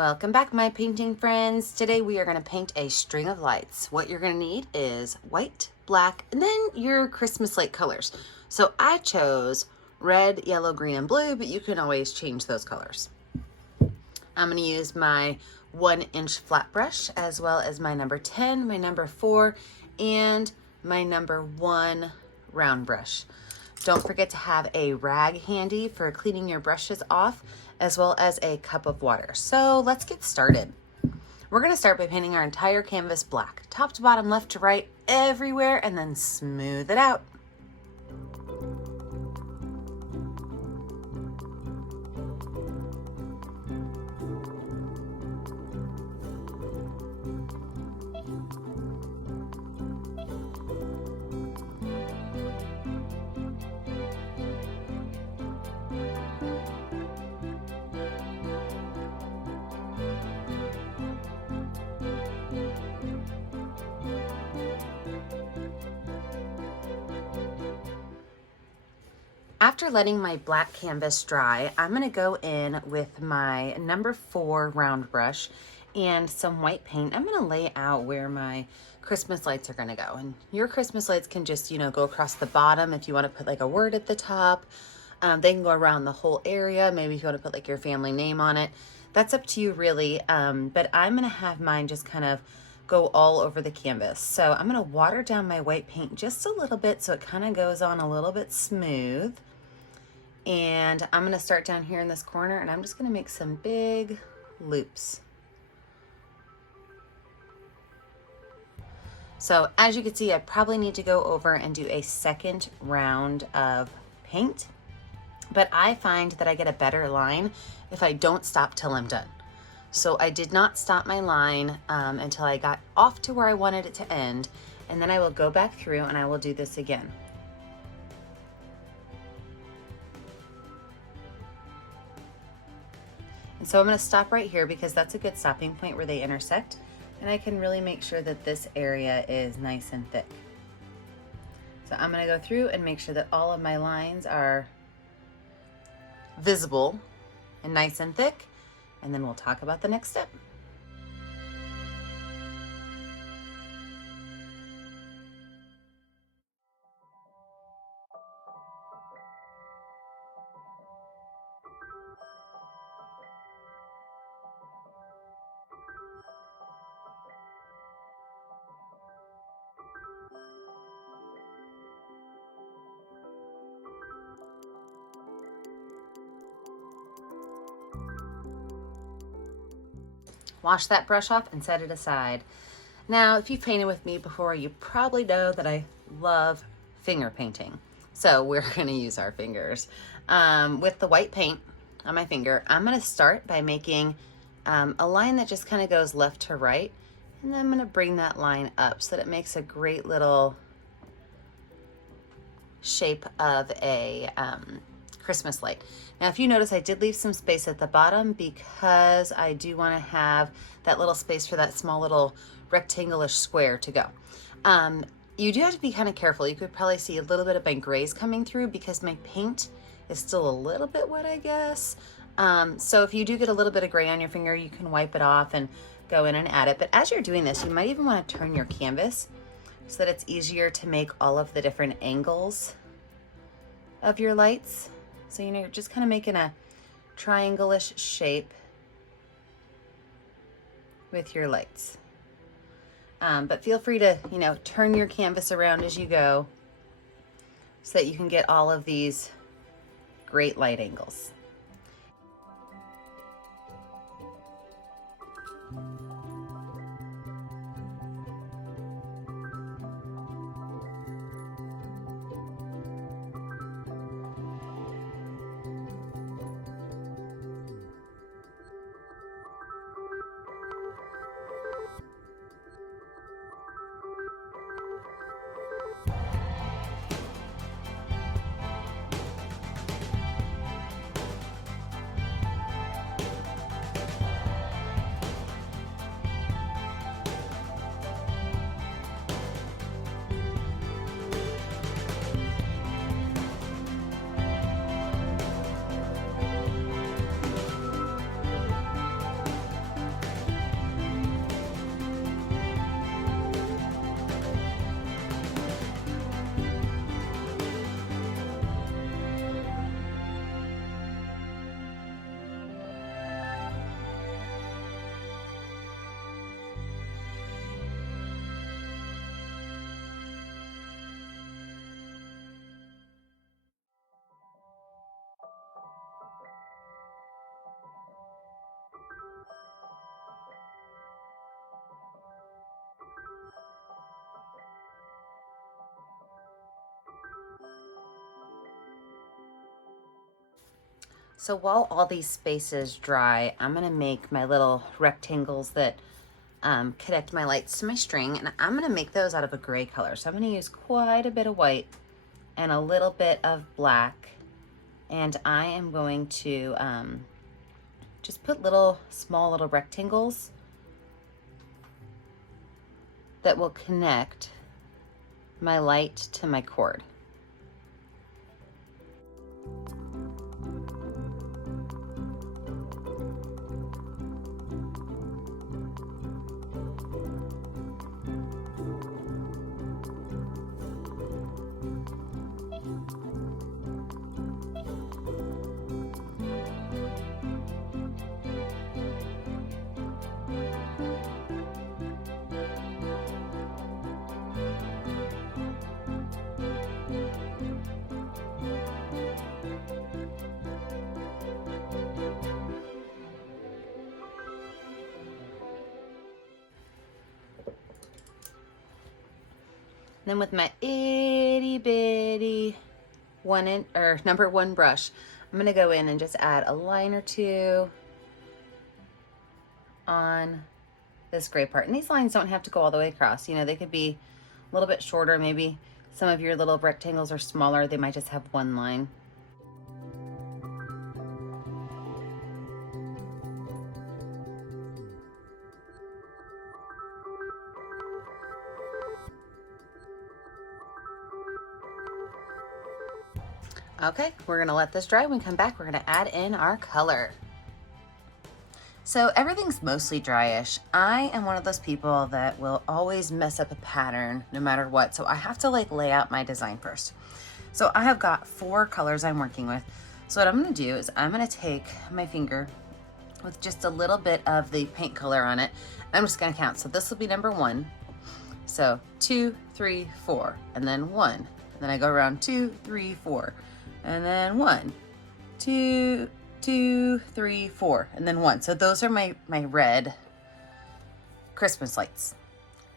Welcome back, my painting friends. Today we are going to paint a string of lights. What you're going to need is white, black, and then your Christmas light colors. So I chose red, yellow, green, and blue, but you can always change those colors. I'm going to use my 1-inch flat brush as well as my number 10, my number 4, and my number 1 round brush. Don't forget to have a rag handy for cleaning your brushes off, as well as a cup of water. So let's get started. We're gonna start by painting our entire canvas black, top to bottom, left to right, everywhere, and then smooth it out. After letting my black canvas dry, I'm gonna go in with my number 4 round brush and some white paint. I'm gonna lay out where my Christmas lights are gonna go. And your Christmas lights can just, go across the bottom if you wanna put like a word at the top. They can go around the whole area. Maybe if you wanna put like your family name on it. That's up to you really. But I'm gonna have mine just kind of go all over the canvas. So I'm gonna water down my white paint just a little bit so it kind of goes on a little bit smooth. And I'm gonna start down here in this corner and I'm just gonna make some big loops. So as you can see, I probably need to go over and do a second round of paint, but I find that I get a better line if I don't stop till I'm done. So I did not stop my line until I got off to where I wanted it to end, and then I will go back through and I will do this again. And so I'm going to stop right here because that's a good stopping point where they intersect, and I can really make sure that this area is nice and thick. So I'm going to go through and make sure that all of my lines are visible and nice and thick, and then we'll talk about the next step. Wash that brush off and set it aside. Now, if you've painted with me before, you probably know that I love finger painting. So we're gonna use our fingers. With the white paint on my finger, I'm gonna start by making a line that just kind of goes left to right. And then I'm gonna bring that line up so that it makes a great little shape of a Christmas light. Now, if you notice, I did leave some space at the bottom because I do want to have that little space for that small little rectangular square to go. You do have to be kind of careful. You could probably see a little bit of my grays coming through because my paint is still a little bit wet, I guess. So if you do get a little bit of gray on your finger, you can wipe it off and go in and add it. But as you're doing this, you might even want to turn your canvas so that it's easier to make all of the different angles of your lights. So, you're just kind of making a triangle-ish shape with your lights. But feel free to, turn your canvas around as you go so that you can get all of these great light angles. So while all these spaces dry, I'm gonna make my little rectangles that connect my lights to my string, and I'm gonna make those out of a gray color. So I'm gonna use quite a bit of white and a little bit of black, and I am going to just put small little rectangles that will connect my light to my cord. Then with my itty bitty number 1 brush, I'm gonna go in and just add a line or two on this gray part. And these lines don't have to go all the way across. You know, they could be a little bit shorter. Maybe some of your little rectangles are smaller. They might just have one line. Okay, we're gonna let this dry. When we come back, we're gonna add in our color. So everything's mostly dryish. I am one of those people that will always mess up a pattern no matter what. So I have to like lay out my design first. So I have got 4 colors I'm working with. So what I'm gonna do is I'm gonna take my finger with just a little bit of the paint color on it. I'm just gonna count. So this will be number 1. So 2, 3, 4, and then 1. And then I go around 2, 3, 4. And then 1, 2, 2, 3, 4, and then 1. So those are my red Christmas lights.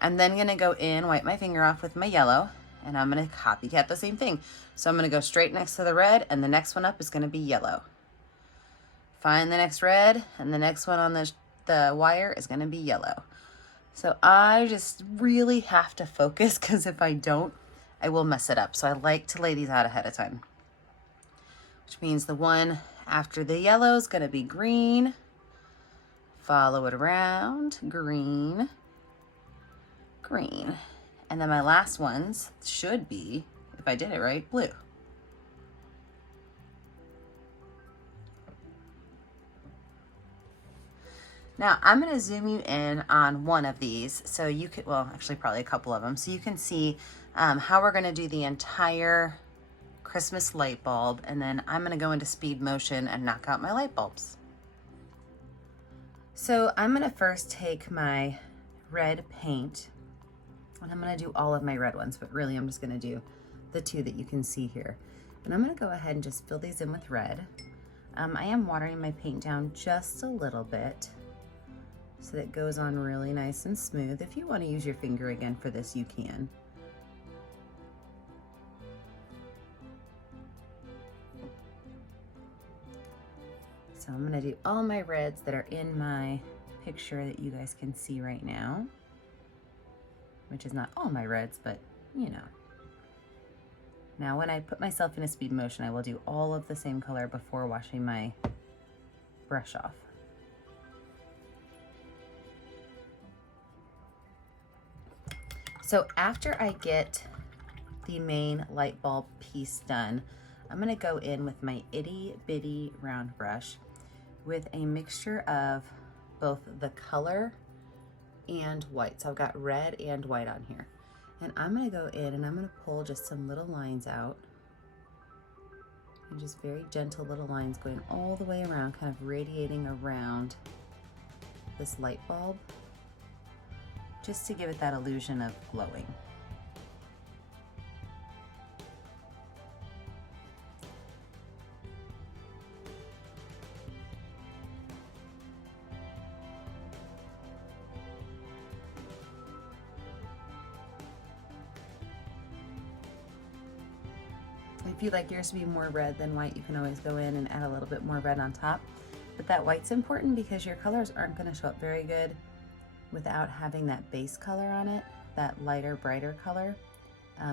I'm then gonna go in, wipe my finger off with my yellow, and I'm gonna copycat the same thing. So I'm gonna go straight next to the red, and the next one up is gonna be yellow. Find the next red, and the next one on the wire is gonna be yellow. So I just really have to focus, because if I don't, I will mess it up. So I like to lay these out ahead of time. Which means the one after the yellow is gonna be green. Follow it around, green, green. And then my last ones should be, if I did it right, blue. Now I'm gonna zoom you in on one of these so you could, well, actually probably a couple of them, so you can see how we're gonna do the entire Christmas light bulb, and then I'm gonna go into speed motion and knock out my light bulbs. So I'm gonna first take my red paint, and I'm gonna do all of my red ones, but really I'm just gonna do the 2 that you can see here. And I'm gonna go ahead and just fill these in with red. I am watering my paint down just a little bit so that it goes on really nice and smooth. If you wanna use your finger again for this, you can. So I'm gonna do all my reds that are in my picture that you guys can see right now, which is not all my reds, but you know. Now when I put myself in a speed motion, I will do all of the same color before washing my brush off. So after I get the main light bulb piece done, I'm gonna go in with my itty bitty round brush with a mixture of both the color and white. So I've got red and white on here. And I'm gonna go in and I'm gonna pull just some little lines out. And just very gentle little lines going all the way around, kind of radiating around this light bulb, just to give it that illusion of glowing. If you'd like yours to be more red than white, you can always go in and add a little bit more red on top. But that white's important because your colors aren't going to show up very good without having that base color on it, that lighter, brighter color.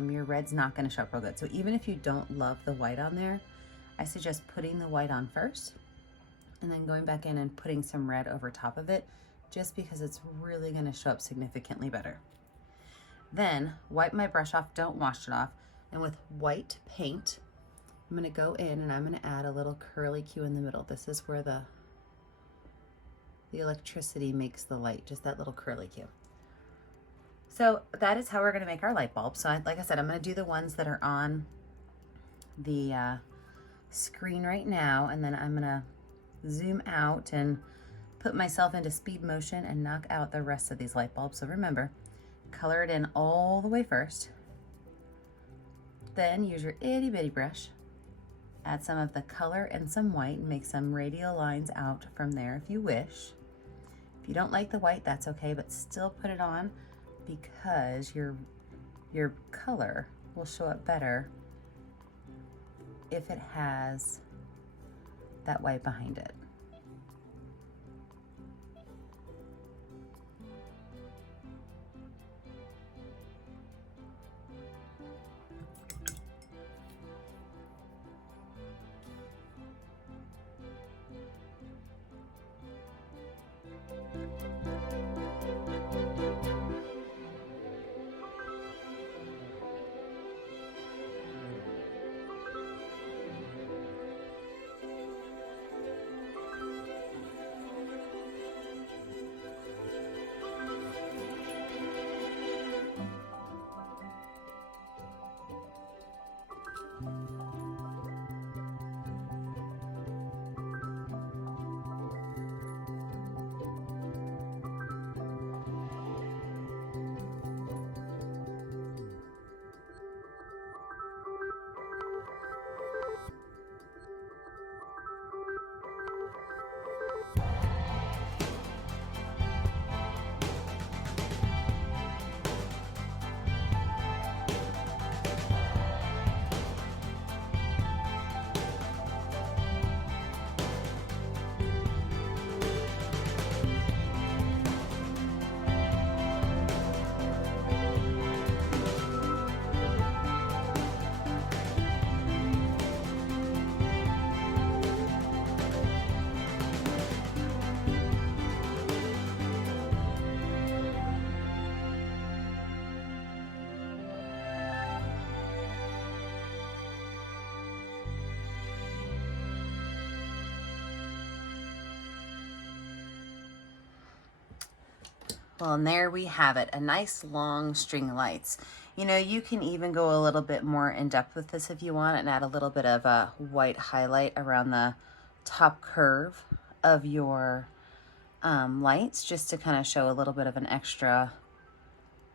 Your red's not going to show up real good. So even if you don't love the white on there, I suggest putting the white on first and then going back in and putting some red over top of it, just because it's really going to show up significantly better. Then wipe my brush off, don't wash it off, and with white paint, I'm going to go in and I'm going to add a little curlicue in the middle. This is where the electricity makes the light, just that little curlicue. So that is how we're going to make our light bulb. So like I said, I'm going to do the ones that are on the screen right now, and then I'm going to zoom out and put myself into speed motion and knock out the rest of these light bulbs. So remember, color it in all the way first. Then use your itty bitty brush, add some of the color and some white, and make some radial lines out from there if you wish. If you don't like the white, that's okay, but still put it on, because your color will show up better if it has that white behind it. Well, and there we have it, a nice long string of lights. You know, you can even go a little bit more in depth with this if you want, and add a little bit of a white highlight around the top curve of your lights, just to kind of show a little bit of an extra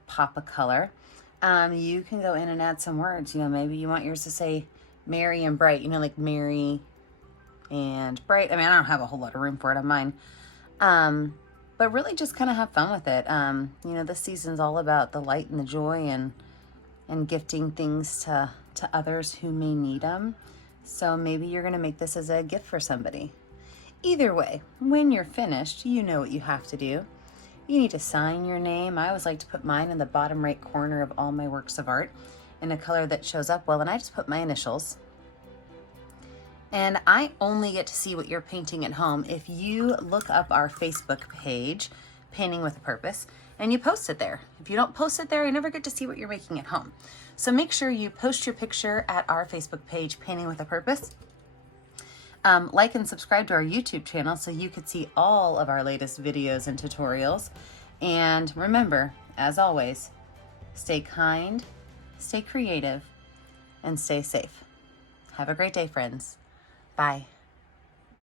pop of color. You can go in and add some words. You know, maybe you want yours to say merry and bright, you know, like merry and bright. I mean, I don't have a whole lot of room for it on mine. But really just kind of have fun with it. You know, this season's all about the light and the joy and gifting things to others who may need them. So maybe you're going to make this as a gift for somebody. Either way, when you're finished, you know what you have to do. You need to sign your name. I always like to put mine in the bottom right corner of all my works of art in a color that shows up well, and I just put my initials. And I only get to see what you're painting at home if you look up our Facebook page, Painting with a Purpose, and you post it there. If you don't post it there, I never get to see what you're making at home. So make sure you post your picture at our Facebook page, Painting with a Purpose. Like and subscribe to our YouTube channel so you could see all of our latest videos and tutorials. And remember, as always, stay kind, stay creative, and stay safe. Have a great day, friends. Bye.